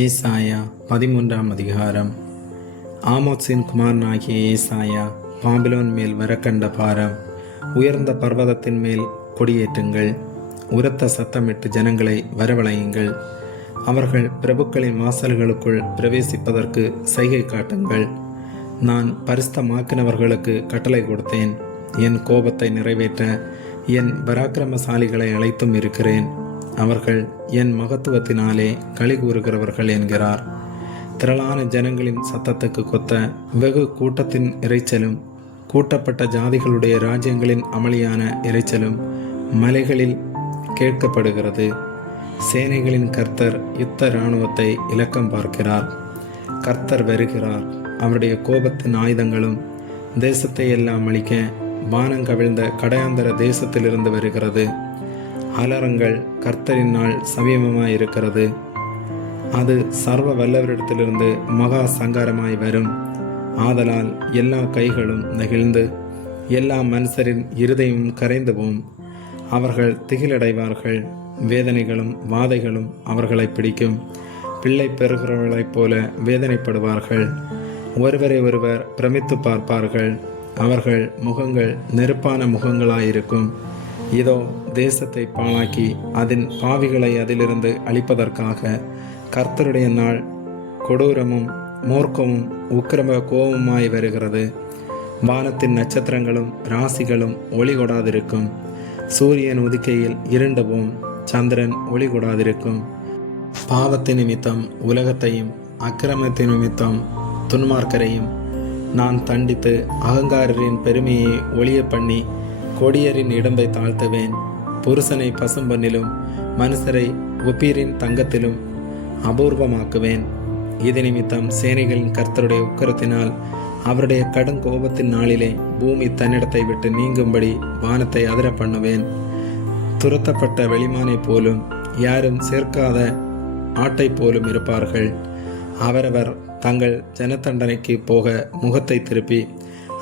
ஏசாயா 13 அதிகாரம். ஆமோத்சின் குமாரனாகிய ஏசாயா பாபிலோன் மேல் வரக்கண்ட பாரம். உயர்ந்த பர்வதத்தின் மேல் கொடியேற்றுங்கள், உரத்த சத்தமிட்டு ஜனங்களை வரவழையுங்கள். அவர்கள் பிரபுக்களின் வாசல்களுக்குள் பிரவேசிப்பதற்கு சைகை காட்டுங்கள். நான் பரிசுத்தமாக்கினவர்களுக்கு கட்டளை கொடுத்தேன். என் கோபத்தை நிறைவேற்ற என் பராக்கிரமசாலிகளை அழைத்தும் இருக்கிறேன். அவர்கள் என் மகத்துவத்தினாலே களி கூறுகிறவர்கள் என்கிறார். திரளான ஜனங்களின் சத்தத்துக்கு கொத்த வெகு கூட்டத்தின் இரைச்சலும், கூட்டப்பட்ட ஜாதிகளுடைய ராஜ்யங்களின் அமளியான இரைச்சலும் மலைகளில் கேட்கப்படுகிறது. சேனைகளின் கர்த்தர் யுத்த இராணுவத்தை இலக்கம் பார்க்கிறார். கர்த்தர் வருகிறார். அவருடைய கோபத்தின் ஆயுதங்களும் தேசத்தை எல்லாம் அழிக்க வானங்கவிழ்ந்த கடையாந்தர தேசத்திலிருந்து வருகிறது. அலறங்கள், கர்த்தரின் நாள் சமீபமாயிருக்கிறது. அது சர்வ வல்லவரிடத்திலிருந்து மகா சங்காரமாய் வரும். ஆதலால் எல்லா கைகளும் நெகிழ்ந்து எல்லா மனுஷரின் இருதயமும் கரைந்து போம். அவர்கள் திகிலடைவார்கள். வேதனைகளும் வாதைகளும் அவர்களை பிடிக்கும். பிள்ளை பெறுகிறவர்களைப் போல வேதனைப்படுவார்கள். ஒருவரை ஒருவர் பிரமித்து பார்ப்பார்கள். அவர்கள் முகங்கள் நெருப்பான முகங்களாயிருக்கும். இதோ தேசத்தை பாழாக்கி அதன் பாவிகளை அதிலிருந்து அழிப்பதற்காக கர்த்தருடைய நாள் கொடூரமும் மூர்க்கமும் உக்கிரம கோபமாய் வருகிறது. வானத்தின் நட்சத்திரங்களும் ராசிகளும் ஒளி கொடாதிருக்கும். சூரியன் உதிக்கையில் இருண்டு போம். சந்திரன் ஒளி கொடாதிருக்கும். பாவத்தின் நிமித்தம் உலகத்தையும் அக்கிரமத்தின் நிமித்தம் துன்மார்க்கரையும் நான் தண்டித்து அகங்காரரின் பெருமையை ஒளிய பண்ணி கொடியரின் இடம்பை தாழ்த்துவேன். புருஷனை பசும்பொன்னிலும் மனுஷரை ஒப்பீரின் தங்கத்திலும் அபூர்வமாக்குவேன். இது நிமித்தம் சேனைகளின் கர்த்தருடைய உக்கரத்தினால் அவருடைய கடும் கோபத்தின் நாளிலே பூமி தன்னிடத்தை விட்டு நீங்கும்படி வானத்தை அதிர பண்ணுவேன். துரத்தப்பட்ட வெளிமானை போலும் யாரும் சேர்க்காத ஆட்டை போலும் இருப்பார்கள். அவரவர் தங்கள் ஜனத்தண்டனைக்கு போக முகத்தை திருப்பி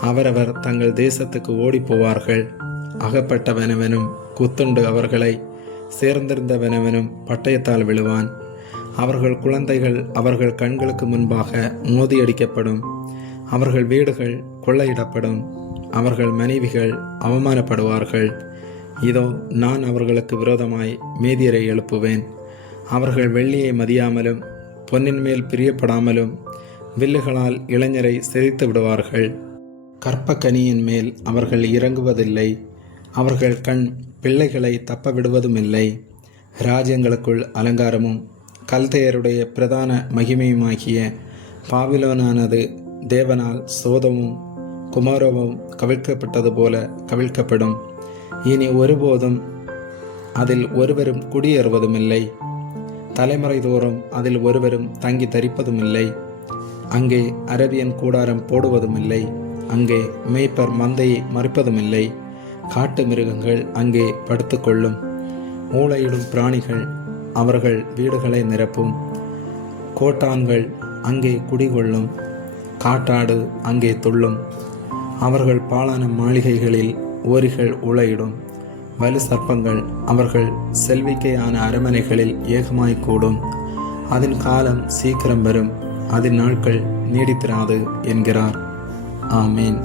அவரவர் தங்கள் தேசத்துக்கு ஓடி போவார்கள். அகப்பட்டவனவனும் குத்துண்டு அவர்களை சேர்ந்திருந்தவனவனும் பட்டயத்தால் விழுவான். அவர்கள் குழந்தைகள் அவர்கள் கண்களுக்கு முன்பாக மோதியடிக்கப்படும். அவர்கள் வீடுகள் கொள்ளையிடப்படும். அவர்கள் மனைவிகள் அவமானப்படுவார்கள். இதோ நான் அவர்களுக்கு விரோதமாய் மேதியரை எழுப்புவேன். அவர்கள் வெள்ளியை மதியாமலும் பொன்னின் மேல் பிரியப்படாமலும் வில்லுகளால் இளைஞரை சிதைத்து விடுவார்கள். கற்பக்கனியின் மேல் அவர்கள் இறங்குவதில்லை. அவர்கள் கண் பிள்ளைகளை தப்ப விடுவதுமில்லை. ராஜ்யங்களுக்குள் அலங்காரமும் கல்தையருடைய பிரதான மகிமையுமாகிய பாபிலோனானது தேவனால் சோதமும் குமாரோவும் கவிழ்க்கப்பட்டது போல கவிழ்க்கப்படும். இனி ஒருபோதும் அதில் ஒருவரும் குடியேறுவதுமில்லை. தலைமுறை தோறும் அதில் ஒருவரும் தங்கி தரிப்பதுமில்லை. அங்கே அரபியன் கூடாரம் போடுவதுமில்லை. அங்கே மேய்ப்பர் மந்தையை மறிப்பதுமில்லை. காட்டு மிருகங்கள் அங்கே படுத்துக்கொள்ளும். ஊளையிடும் பிராணிகள் அவர்கள் வீடுகளை நிரப்பும். கோட்டான்கள் அங்கே குடிகொள்ளும். காட்டாடு அங்கே துள்ளும். அவர்கள் பாழான மாளிகைகளில் ஓரிகள் ஊளையிடும். வலு சர்ப்பங்கள் அவர்கள் செல்விக்கையான அரமனைகளில் ஏகமாய் கூடும். அதன் காலம் சீக்கிரம் வரும். அதன் நாட்கள் நீடித்திராது என்கிறார். ஆமேன்.